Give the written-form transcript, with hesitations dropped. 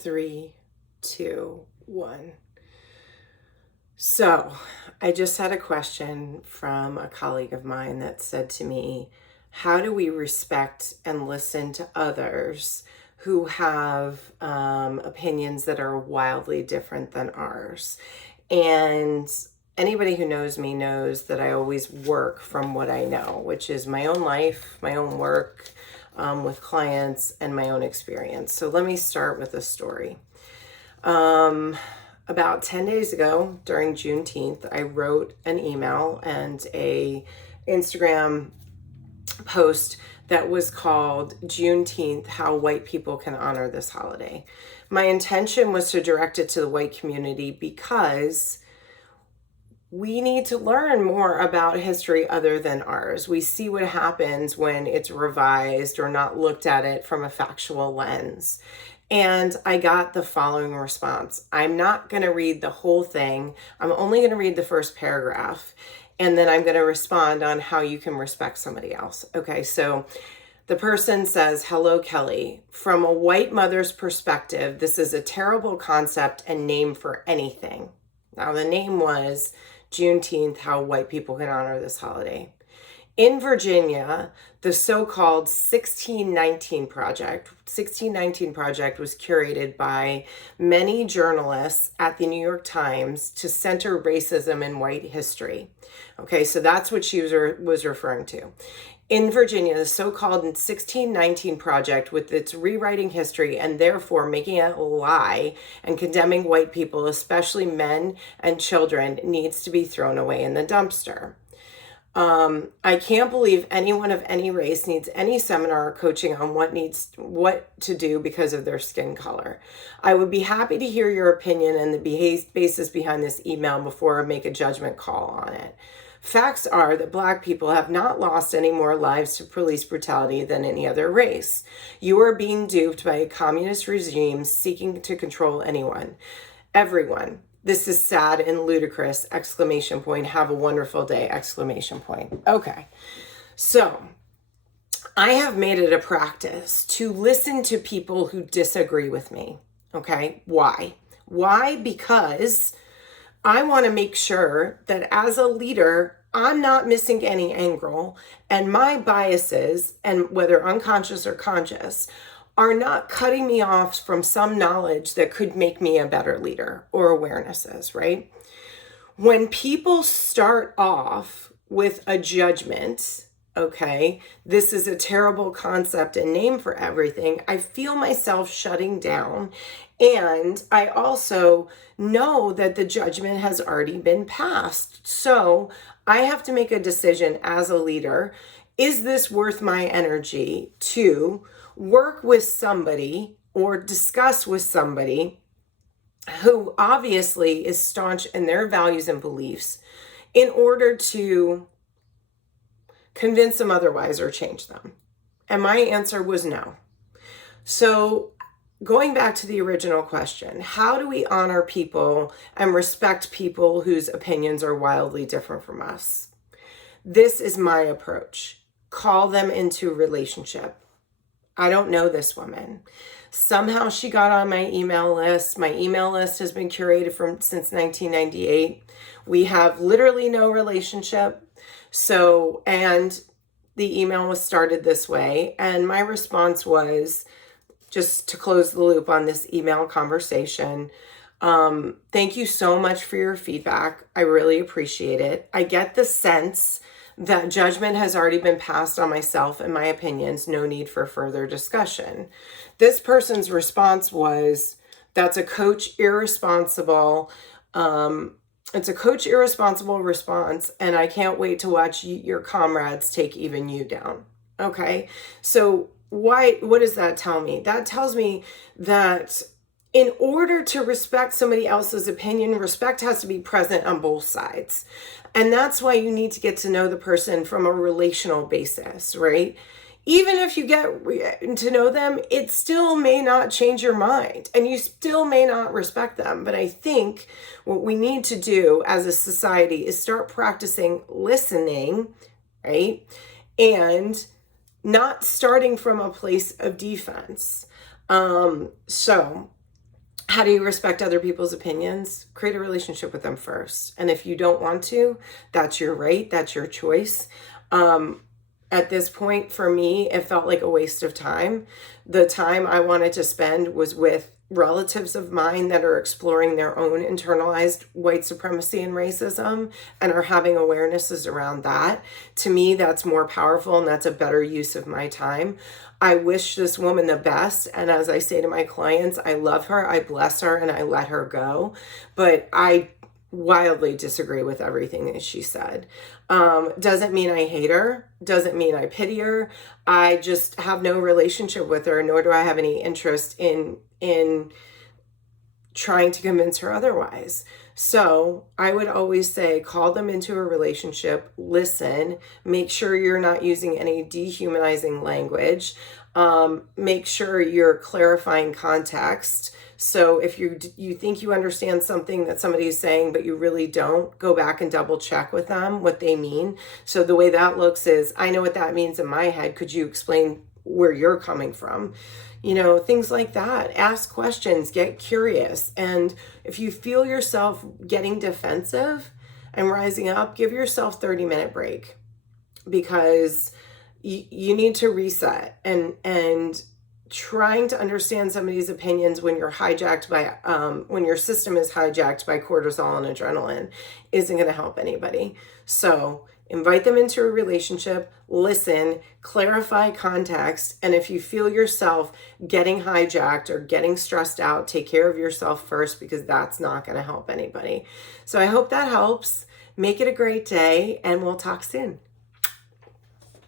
Three, two, one. So, I just had a question from a colleague of mine that said to me, how do we respect and listen to others who have opinions that are wildly different than ours? And anybody who knows me knows that I always work from what I know, which is my own life, my own work with clients, and my own experience. So let me start with a story. About 10 days ago during Juneteenth, I wrote an email and a Instagram post that was called Juneteenth, How White People Can Honor This Holiday. My intention was to direct it to the white community because we need to learn more about history other than ours. We see what happens when it's revised or not looked at it from a factual lens. And I got the following response. I'm not going to read the whole thing. I'm only going to read the first paragraph. And then I'm going to respond on how you can respect somebody else. Okay, so the person says, "Hello, Kelly. From a white mother's perspective, this is a terrible concept and name for anything." Now, the name was Juneteenth, How White People Can Honor This Holiday. In Virginia, the so-called 1619 Project was curated by many journalists at the New York Times to center racism in white history. Okay, so that's what she was referring to. In Virginia, the so-called 1619 Project, with its rewriting history and therefore making it a lie and condemning white people, especially men and children, needs to be thrown away in the dumpster. I can't believe anyone of any race needs any seminar or coaching on what to do because of their skin color. I would be happy to hear your opinion and the basis behind this email before I make a judgment call on it. Facts are that Black people have not lost any more lives to police brutality than any other race. You are being duped by a communist regime seeking to control everyone. This is sad and ludicrous, ! Have a wonderful day, ! Okay, so I have made it a practice to listen to people who disagree with me. Okay, why? Because I want to make sure that as a leader, I'm not missing any angle, and my biases, and whether unconscious or conscious, are not cutting me off from some knowledge that could make me a better leader, or awarenesses, right? When people start off with a judgment, okay, this is a terrible concept and name for everything, I feel myself shutting down. And I also know that the judgment has already been passed. So I have to make a decision as a leader. Is this worth my energy to work with somebody or discuss with somebody who obviously is staunch in their values and beliefs in order to convince them otherwise or change them? And my answer was no. So going back to the original question, how do we honor people and respect people whose opinions are wildly different from us? This is my approach. Call them into relationship. I don't know this woman. Somehow she got on my email list. My email list has been curated since 1998. We have literally no relationship. So, and the email was started this way. And my response was, just to close the loop on this email conversation, thank you so much for your feedback. I really appreciate it. I get the sense that judgment has already been passed on myself and my opinions. No need for further discussion. This person's response was, that's a coach irresponsible. It's a coach irresponsible response, and I can't wait to watch your comrades take even you down. Okay, so what does that tell me? That tells me that in order to respect somebody else's opinion, respect has to be present on both sides. And that's why you need to get to know the person from a relational basis, right? Even if you get to know them, it still may not change your mind and you still may not respect them. But I think what we need to do as a society is start practicing listening, right? And not starting from a place of defense. So How do you respect other people's opinions? Create a relationship with them first. And if you don't want to, that's your right, that's your choice. At this point, for me, it felt like a waste of time. The time I wanted to spend was with relatives of mine that are exploring their own internalized white supremacy and racism and are having awarenesses around that. To me, that's more powerful and that's a better use of my time. I wish this woman the best. And as I say to my clients, I love her, I bless her, and I let her go. But I wildly disagree with everything that she said. Doesn't mean I hate her, doesn't mean I pity her. I just have no relationship with her, nor do I have any interest in trying to convince her otherwise. So I would always say, call them into a relationship, listen, make sure you're not using any dehumanizing language, make sure you're clarifying context. So if you think you understand something that somebody is saying, but you really don't, go back and double check with them what they mean. So the way that looks is, I know what that means in my head. Could you explain where you're coming from? You know, things like that. Ask questions, get curious. And if you feel yourself getting defensive and rising up, give yourself 30-minute break, because you need to reset. And trying to understand somebody's opinions when you're hijacked by when your system is hijacked by cortisol and adrenaline isn't going to help anybody. So invite them into a relationship, listen, clarify context, and if you feel yourself getting hijacked or getting stressed out, take care of yourself first, because that's not going to help anybody. So I hope that helps. Make it a great day, and we'll talk soon.